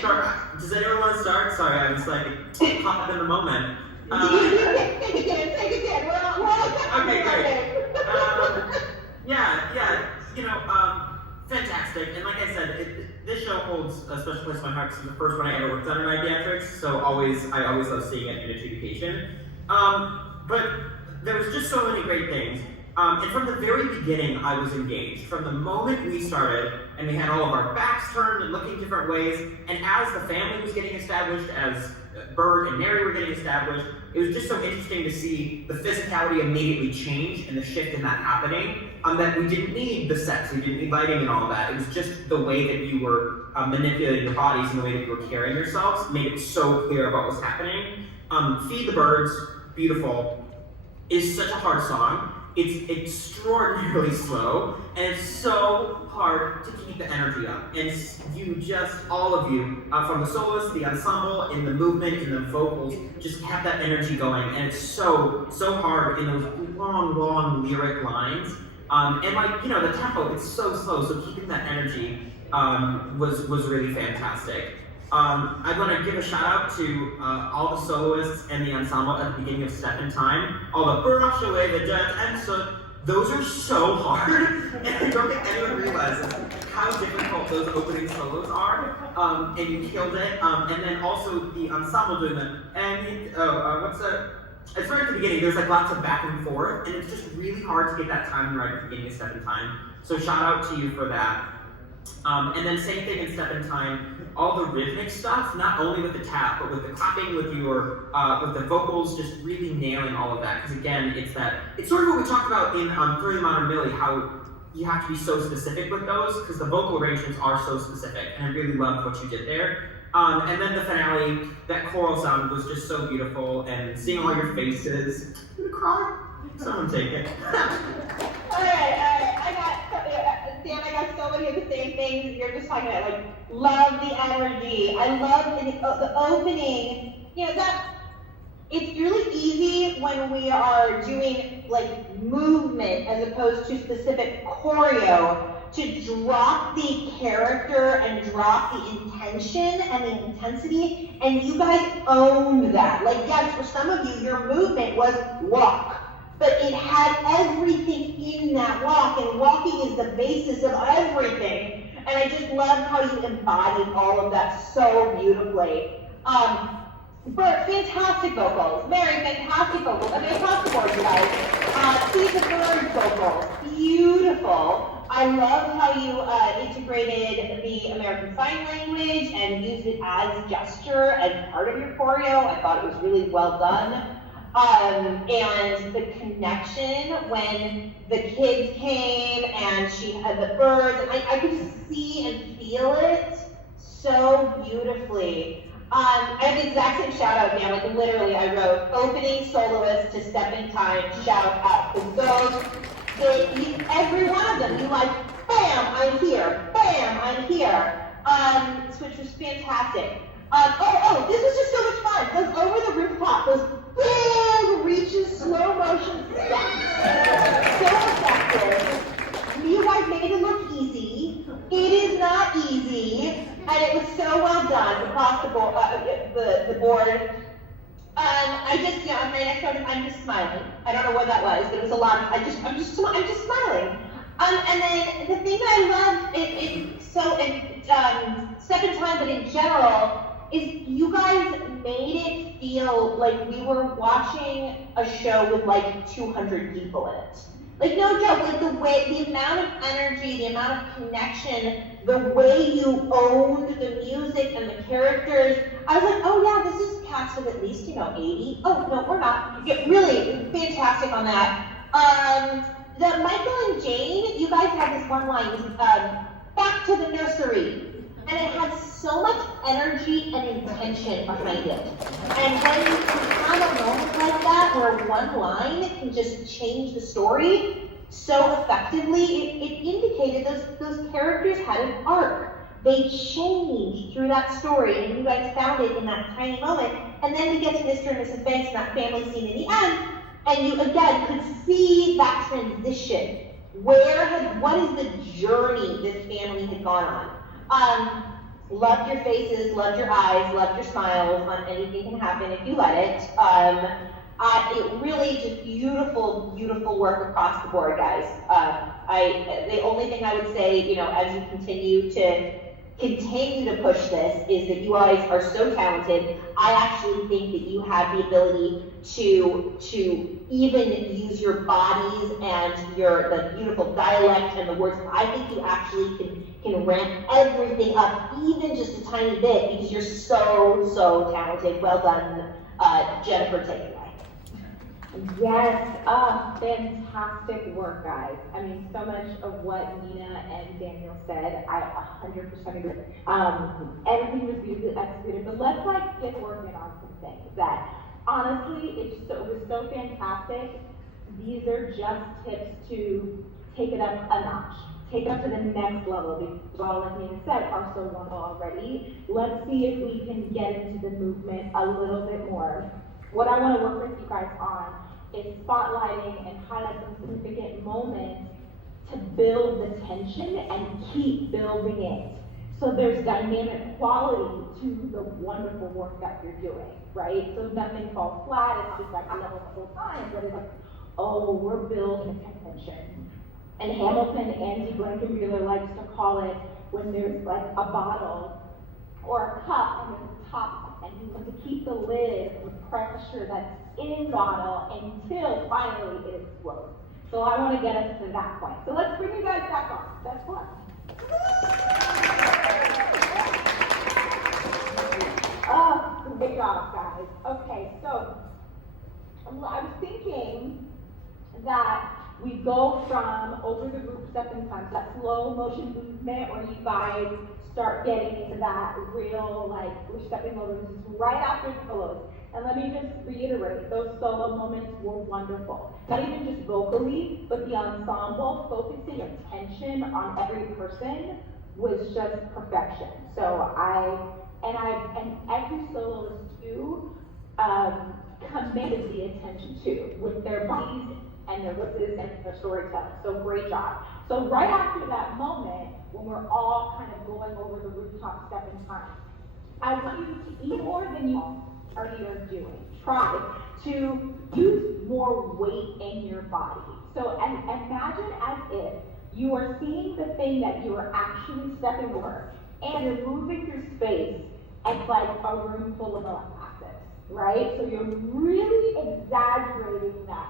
Sure. Does anyone want to start? Sorry, I was like caught up in the moment. Take it again. We're all Okay, great. Yeah, fantastic. And like I said, this show holds a special place in my heart because it's the first one I ever worked on in pediatrics, so I always love seeing it in Adjudication. But there was just so many great things. And from the very beginning, I was engaged. From the moment we started, and we had all of our backs turned and looking different ways, and as the family was getting established, as Bird and Mary were getting established, it was just so interesting to see the physicality immediately change and the shift in that happening, that we didn't need the sets, we didn't need lighting and all of that. It was just the way that you were manipulating your bodies and the way that you were carrying yourselves made it so clear what was happening. Feed the Birds, beautiful, is such a hard song. It's extraordinarily slow, and it's so hard to keep the energy up. And you just, all of you, from the soloist, the ensemble, in the movement, in the vocals, just have that energy going. And it's so hard in those long lyric lines. And the tempo, it's so slow, so keeping that energy was really fantastic. I want to give a shout out to all the soloists and the ensemble at the beginning of Step in Time. All the brush away the death and so those are so hard, and I don't think anyone realizes how difficult those opening solos are. And you killed it. And then also the ensemble doing the it's right at the beginning. There's like lots of back and forth, and it's just really hard to get that timing right at the beginning of Step in Time. So shout out to you for that. And then same thing in Step in Time. All the rhythmic stuff, not only with the tap, but with the clapping, with the vocals, just really nailing all of that. Because again, it's sort of what we talked about in Through Modern Millie, how you have to be so specific with those, because the vocal arrangements are so specific, and I really loved what you did there. And then the finale, that choral sound was just so beautiful, and seeing all your faces. I'm gonna cry. Someone take it. All right. I got so many of the same things you're just talking about. Like, love the energy. I love the opening. That it's really easy when we are doing like movement as opposed to specific choreo to drop the character and drop the intention and the intensity. And you guys owned that. Like, yes, for some of you, your movement was walk. But it had everything in that walk, and walking is the basis of everything. And I just loved how you embodied all of that so beautifully. Bert, fantastic vocals. Mary, fantastic vocals. I mean, across the board, you guys. Feed the Bird vocals, beautiful. I loved how you integrated the American Sign Language and used it as gesture as part of your choreo. I thought it was really well done. And the connection when the kids came and she had the birds, and I could see and feel it so beautifully. I have the exact same shout out, Dan. Like literally, I wrote opening soloist to Step in Time shout out. Every one of them, you like, bam, I'm here, bam, I'm here. Which was fantastic. This was just so much fun. Those over the rooftop, those big reaches, slow motion steps. So effective. You guys made it look easy. It is not easy, and it was so well done across the board. The board. On my next one, I'm just smiling. I don't know what that was, but it was a lot. I'm just smiling. And then the thing that I love, Step in Time, but in general, is you guys made it feel like we were watching a show with like 200 people in it. Like, no joke, like the amount of energy, the amount of connection, the way you owned the music and the characters. I was like, oh yeah, this is cast of at least, 80. Oh, no, we're not. Really fantastic on that. The Michael and Jane, you guys had this one line, back to the nursery. And it had so much energy and intention behind it. And when you have a moment like that where one line can just change the story so effectively, it indicated those characters had an arc. They changed through that story, and you guys found it in that tiny moment. And then we get to Mr. and Mrs. Banks and that family scene in the end, and you again could see that transition. What is the journey this family had gone on? Loved your faces, loved your eyes, loved your smiles. Anything can happen if you let it. It really just beautiful, beautiful work across the board, guys. The only thing I would say, you know, as you continue to push this is that you guys are so talented. I actually think that you have the ability to even use your bodies and the beautiful dialect and the words. I think you actually can ramp everything up even just a tiny bit because you're so talented. Well done, Jennifer, take it away. Yes, fantastic work, guys. I mean, so much of what Nina and Daniel said, I 100% agree. Everything was beautifully executed, but let's get working on some things that, honestly, it was so fantastic. These are just tips to take it up a notch. Take it up to the next level because all, like Nina said, are so wonderful already. Let's see if we can get into the movement a little bit more. What I want to work with you guys on is spotlighting and highlight some significant moments to build the tension and keep building it. So there's dynamic quality to the wonderful work that you're doing, right? So nothing falls flat, it's just like level the whole time, but it's like, oh, we're building tension. And Hamilton, Andy Blankenbuehler likes to call it when there's like a bottle or a cup and there's a top, and you want to keep the lid with pressure that's in the bottle until finally it explodes. So I want to get us to that point. So let's bring you guys back on. That's fun. Oh, good job, guys. Okay, so I was thinking that we go from over the group stepping time, that slow motion movement where you guys start getting into that real, like, we're stepping over. This is right after the pillows. And let me just reiterate, those solo moments were wonderful. Not even just vocally, but the ensemble, focusing attention on every person was just perfection. So and every soloist too, committed the attention to with their bodies and their voices and their storytelling. So great job. So right after that moment, when we're all kind of going over the rooftop step in time, I want you to eat more than you are here doing. Try to use more weight in your body. So and imagine as if you are seeing the thing that you are actually stepping over, and you're moving through space as like a room full of molasses, right? So you're really exaggerating that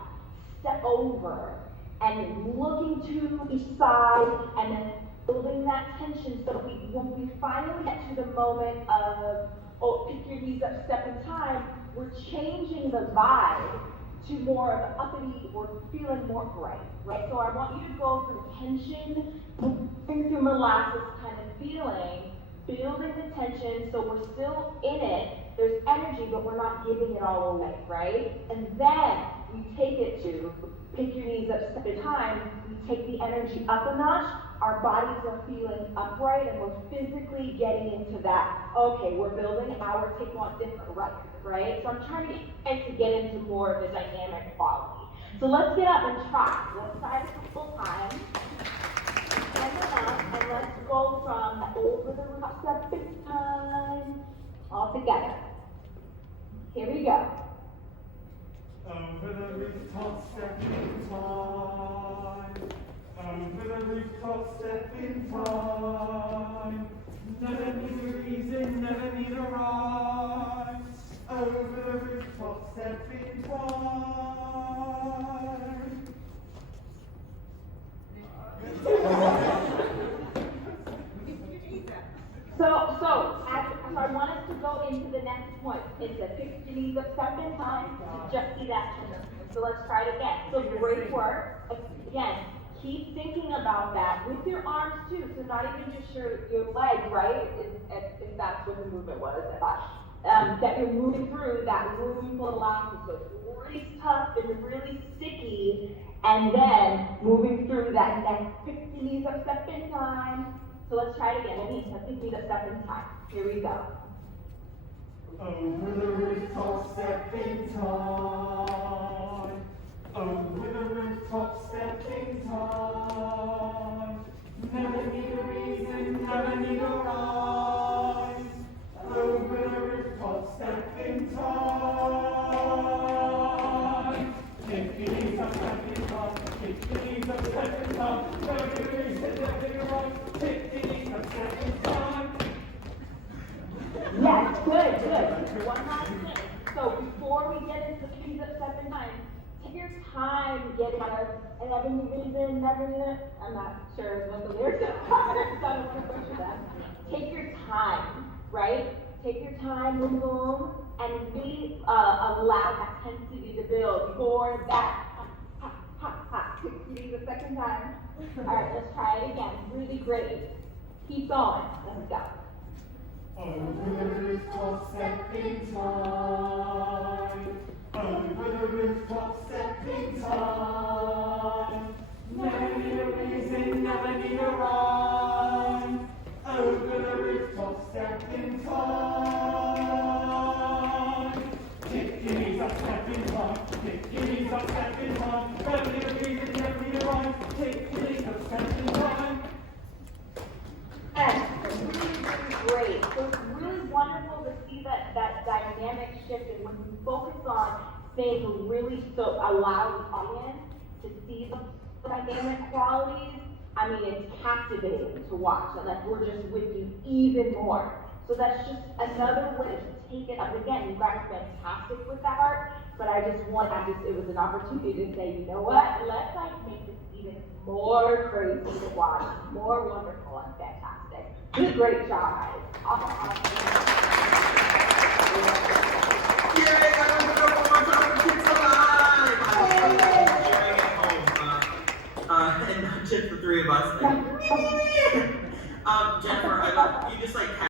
step over and looking to each side and then building that tension so when we finally get to the moment of, oh, pick your knees up, step in time, we're changing the vibe to more of an uppity or feeling more bright, right? So I want you to go from tension, moving through molasses kind of feeling, building the tension so we're still in it, there's energy, but we're not giving it all away, right? And then we take it to pick your knees up, step at a time, we take the energy up a notch, our bodies are feeling upright, and we're physically getting into that, okay, we're building our take on different right? So I'm trying to get into more of the dynamic quality. So let's get up and try. Let's try it a couple times. And let's go from over the roof step this time, all together. Here we go. Over the rooftop step in time. Over the rooftop step in time. Never need a reason, never need a rhyme. Over the rooftop step in time. So I want us to go into the next point. It's a 6 degrees of step in time to just see that turn. So let's try it again. So great work. Again, keep thinking about that with your arms too. So not even just your legs, right? If that's what the movement was. That you're moving through that room full of molasses. So it's really tough and really sticky. And then moving through that next 6 degrees of step in time. So let's try it again. We'll need to think of step in time. Here we go. Over the rooftop step in time. Over the rooftop step in time. Never need a reason, never need a rhyme. Yes, good. One last thing. So before we get into the things up 7 times, take your time getting out of, and every reason, I'm not sure what the lyrics are, so I don't want to butcher them. Take your time, right? Take your time, boom, boom, and really allow that intensity to build before that. Repeating the second time. All right, let's try it again. Really great. Keep going. Let's go. Over the rooftop, step in time. Over the rooftop, step in time. Never need a reason, never need a rhyme. Over the rooftop, step in time. Take your knees up, step in time. Take your knees up, step in time. Never need a reason, never need a rhyme. Take your knees up, step in time. And great. So it's really wonderful to see that dynamic shift, and when you focus on things really so allow the audience to see the dynamic qualities, I mean, it's captivating to watch, and like we're just with you even more. So that's just another way to take it up. Again, you guys are fantastic with that art, but it was an opportunity to say, you know what, let's like make this even more crazy to watch, more wonderful and fantastic. Great job, guys. Awesome. Yay! I want to go one more time for Kids Alive! I was really enjoying it home. And not just the 3 of us. Jennifer, I love you just like